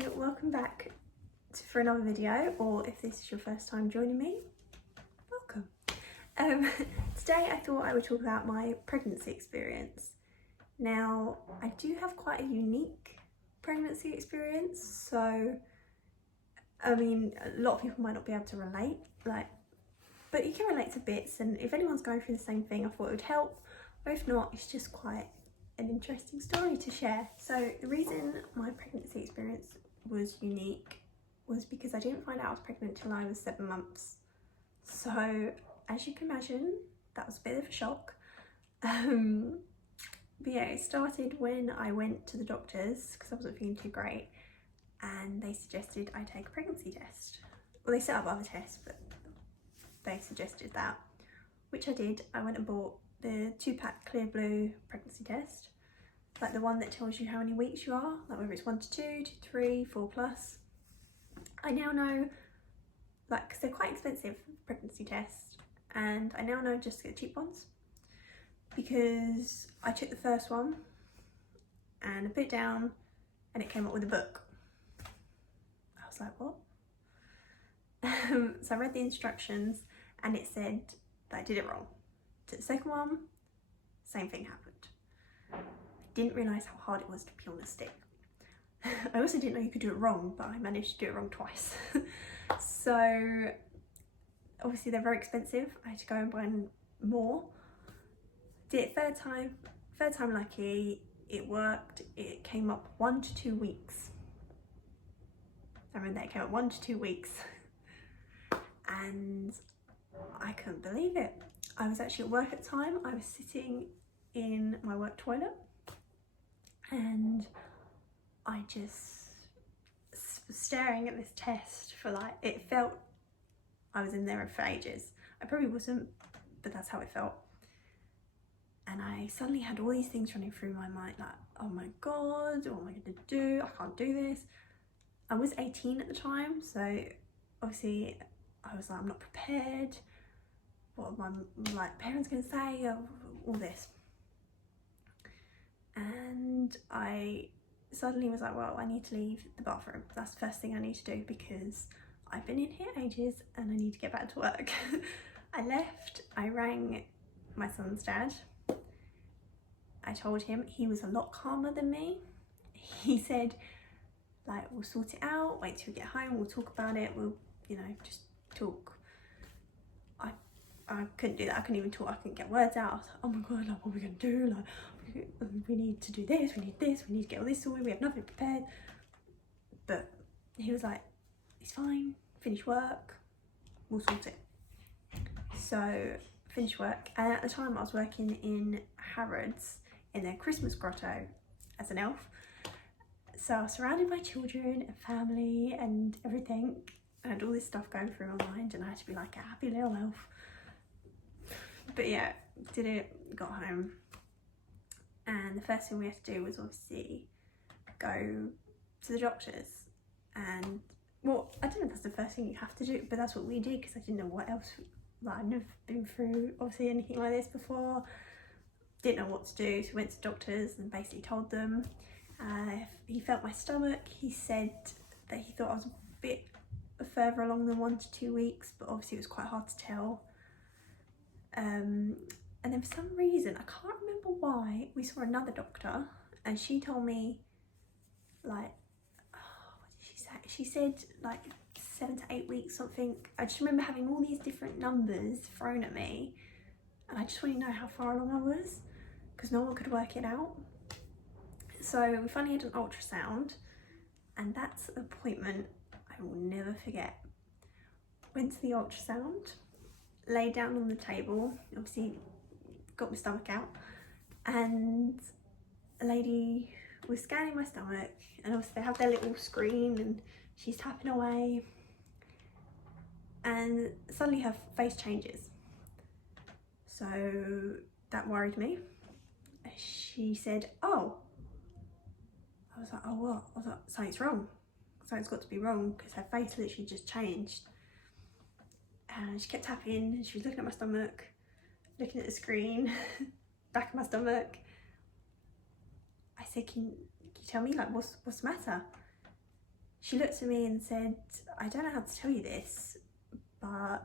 and welcome back for another video, or if this is your first time joining me, welcome. Today I thought I would talk about my pregnancy experience. Now, I do have quite a unique pregnancy experience, so I mean, a lot of people might not be able to relate, but you can relate to bits, and if anyone's going through the same thing, I thought it would help, or if not, it's just quite an interesting story to share. So the reason my pregnancy experience was unique was because I didn't find out I was pregnant till I was 7 months. So as you can imagine, that was a bit of a shock. But yeah, it started when I went to the doctors because I wasn't feeling too great, and they suggested I take a pregnancy test. Well, they set up other tests, but they suggested that, which I did. I went and bought the 2-pack Clear Blue pregnancy test, like the one that tells you how many weeks you are, like whether it's 1 to 2, 2 to 3, 4 plus. I now know, because they're quite expensive pregnancy tests, and I now know just to get cheap ones, because I took the first one and I put it down and it came up with a book. I was like, what? So I read the instructions and it said that I did it wrong. Took the second one, same thing happened. I didn't realise how hard it was to peel the stick. I also didn't know you could do it wrong, but I managed to do it wrong twice. So obviously they're very expensive. I had to go and buy more. Did it third time lucky, it worked. It came up 1 to 2 weeks. I remember that it came up 1 to 2 weeks. And I couldn't believe it. I was actually at work at the time. I was sitting in my work toilet and I just was staring at this test for it felt I was in there for ages. I probably wasn't, but that's how it felt. And I suddenly had all these things running through my mind, like, oh my God, what am I gonna do? I can't do this. I was 18 at the time, so obviously I was like, I'm not prepared. What are my parents gonna say? All this. And I suddenly was like, well, I need to leave the bathroom. That's the first thing I need to do because I've been in here ages and I need to get back to work. I left, I rang my son's dad. I told him. He was a lot calmer than me. He said, we'll sort it out, wait till we get home, we'll talk about it, we'll, just talk. I couldn't do that. I couldn't even talk. I couldn't get words out. I was like, oh my God, what are we gonna do? We need to do this, we need this, we need to get all this sorted, we have nothing prepared. But he was like, it's fine, finish work, we'll sort it. So finished work, and at the time I was working in Harrods in their Christmas grotto as an elf. So I was surrounded by children and family and everything. I had all this stuff going through my mind and I had to be like a happy little elf. But yeah, did it, got home. And the first thing we had to do was obviously go to the doctors. And, well, I don't know if that's the first thing you have to do, but that's what we did because I didn't know what else. I'd never been through, obviously, anything like this before. Didn't know what to do, so went to doctors and basically told them. He felt my stomach. He said that he thought I was a bit further along than 1 to 2 weeks, but obviously it was quite hard to tell. And then for some reason, I can't remember why, we saw another doctor and she told me what did she say? She said 7 to 8 weeks, something. I just remember having all these different numbers thrown at me and I just wanted to know how far along I was because no one could work it out. So we finally had an ultrasound, and that's an appointment I will never forget. Went to the ultrasound, laid down on the table, obviously got my stomach out, and a lady was scanning my stomach, and obviously they have their little screen and she's tapping away, and suddenly her face changes. So that worried me. She said, oh. I was like, oh what? I was like, something's wrong. Something's got to be wrong because her face literally just changed. And she kept tapping and she was looking at my stomach, looking at the screen, back of my stomach. I said, can you tell me what's the matter? she looked at me and said, I don't know how to tell you this, but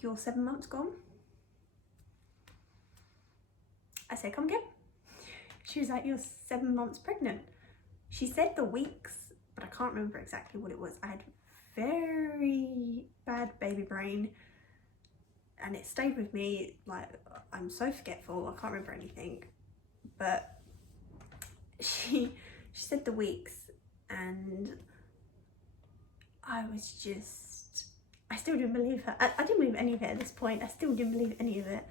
you're 7 months gone. I said, come again? She was like, you're 7 months pregnant. She said the weeks, but I can't remember exactly what it was. I had very bad baby brain and it stayed with me. Like, I'm so forgetful, I can't remember anything. But she said the weeks, and I was just, I still didn't believe her. I didn't believe any of it at this point. I still didn't believe any of it.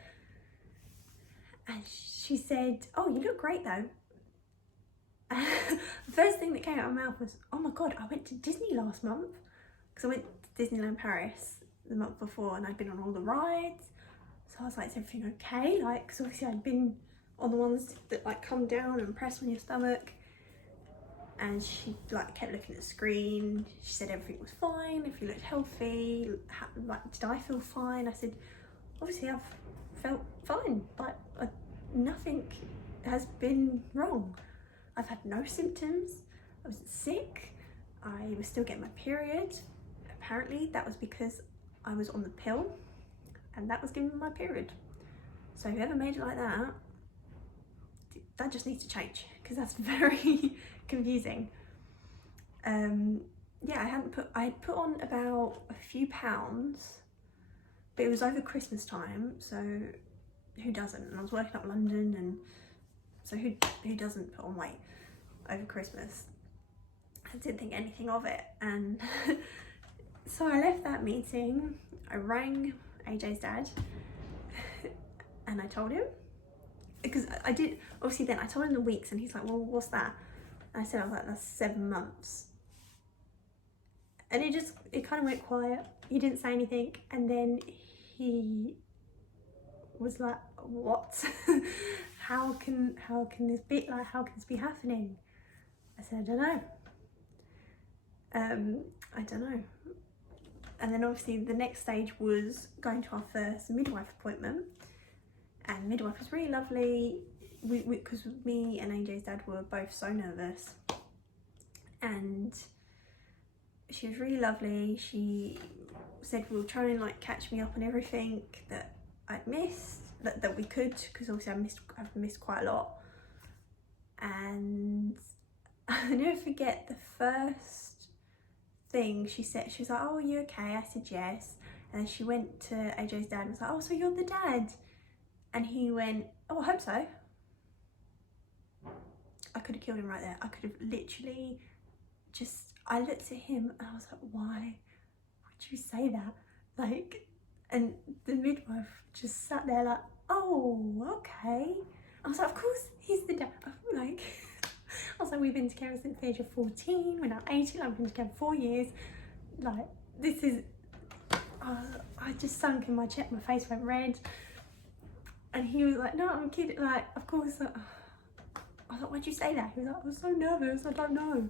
And she said, oh, you look great though. The first thing that came out of my mouth was, oh my God, I went to Disney last month. Because I went to Disneyland Paris the month before and I'd been on all the rides. So I was like, is everything okay? Like, because obviously I'd been on the ones that like come down and press on your stomach. And she like kept looking at the screen. She said everything was fine, if you looked healthy. Like, did I feel fine? I said, obviously I've felt fine, but nothing has been wrong. I've had no symptoms. I wasn't sick. I was still getting my period. Apparently that was because I was on the pill and that was giving me my period. So whoever made it like that, that just needs to change, because that's very confusing. Yeah, I had put on about a few pounds, but it was over Christmas time, so who doesn't? And I was working up London, and so who doesn't put on weight over Christmas? I didn't think anything of it. And so I left that meeting, I rang AJ's dad and I told him, because I did, obviously then I told him the weeks, and he's like, well, what's that? And I said, I was like, that's 7 months. And it kind of went quiet. He didn't say anything. And then he was like, what? how can this be, like, how can this be happening? I said, I don't know. I don't know. And then obviously the next stage was going to our first midwife appointment, and the midwife was really lovely. Because me and AJ's dad were both so nervous, and she was really lovely. She said we were trying to like catch me up on everything that I'd missed, that we could, because obviously I've missed quite a lot. And I never forget the first thing she said. She was like, oh, are you okay? I said yes. And then she went to AJ's dad and was like, oh, so you're the dad? And he went, oh, I hope so. I could have killed him right there. I could have literally just, I looked at him and I was like, why would you say that? Like, and the midwife just sat there like, oh, okay. I was like, of course he's the dad. I was like, we've been together since the age of 14, we're now 18, I've been together 4 years. Like, this is, I just sunk in my chest, my face went red. And he was like, no, I'm kidding. Like, of course. I was like, why'd you say that? He was like, I was so nervous, I don't know.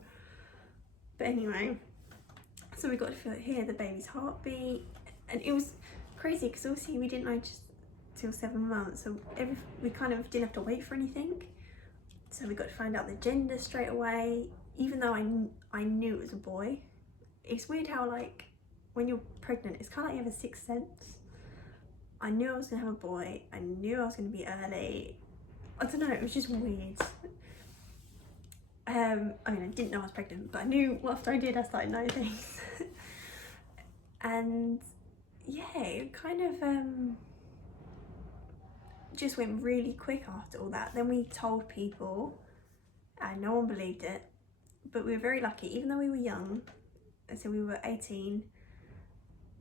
But anyway, so we got to hear the baby's heartbeat. And it was crazy because obviously we didn't know just till 7 months. So we kind of didn't have to wait for anything. So we got to find out the gender straight away, even though I knew it was a boy. It's weird how, like, when you're pregnant, it's kind of like you have a sixth sense. I knew I was going to have a boy. I knew I was going to be early. I don't know, it was just weird. I mean, I didn't know I was pregnant, but I knew after I did, I started knowing things. And yeah, it kind of just went really quick after all that. Then we told people and no one believed it, but we were very lucky, even though we were young. So we were 18,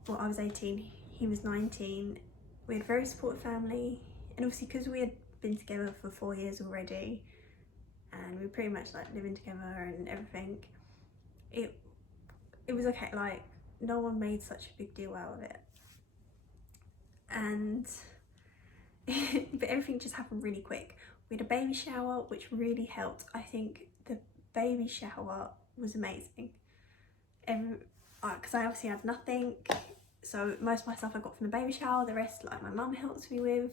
well, I was 18, he was 19. We had a very supportive family, and obviously because we had been together for 4 years already, and we were pretty much like living together and everything, it was okay. Like, no one made such a big deal out of it. And but everything just happened really quick. We had a baby shower, which really helped. I think the baby shower was amazing. Because I obviously had nothing, so most of my stuff I got from the baby shower, the rest like my mum helped me with.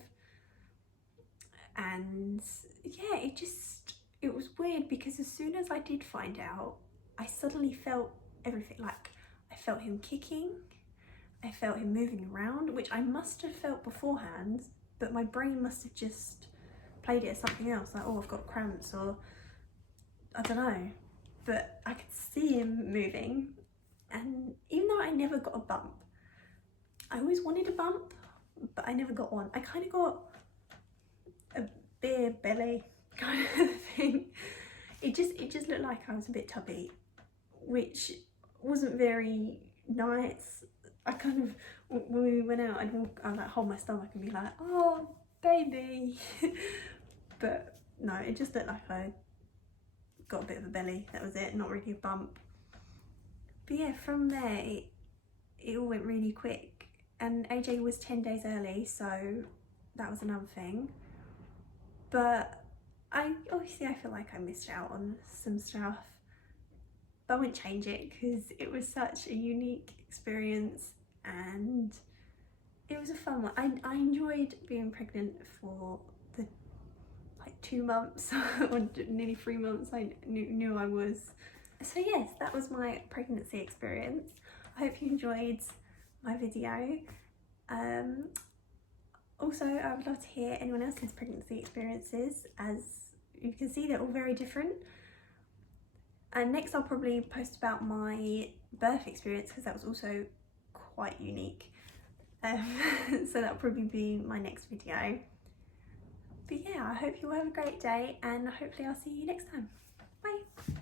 And yeah, it was weird because as soon as I did find out, I suddenly felt everything. Like, I felt him kicking, I felt him moving around, which I must have felt beforehand, but my brain must have just played it as something else, like, oh, I've got cramps, or I don't know. But I could see him moving, and even though I never got a bump, I always wanted a bump, but I never got one. I kind of got a beer belly kind of thing. It just looked like I was a bit tubby, which wasn't very nice. I kind of, when we went out, I'd like hold my stomach and be like, oh baby. But no, it just looked like I got a bit of a belly, that was it, not really a bump. But yeah, from there it all went really quick, and AJ was 10 days early, so that was another thing. But I feel like I missed out on some stuff, but I wouldn't change it because it was such a unique experience and it was a fun one. I enjoyed being pregnant for the 2 months or nearly 3 months I knew I was. So yes, that was my pregnancy experience. I hope you enjoyed my video. Also, I would love to hear anyone else's pregnancy experiences. As you can see, they're all very different. And next I'll probably post about my birth experience because that was also quite unique. So that'll probably be my next video. But yeah, I hope you all have a great day and hopefully I'll see you next time. Bye!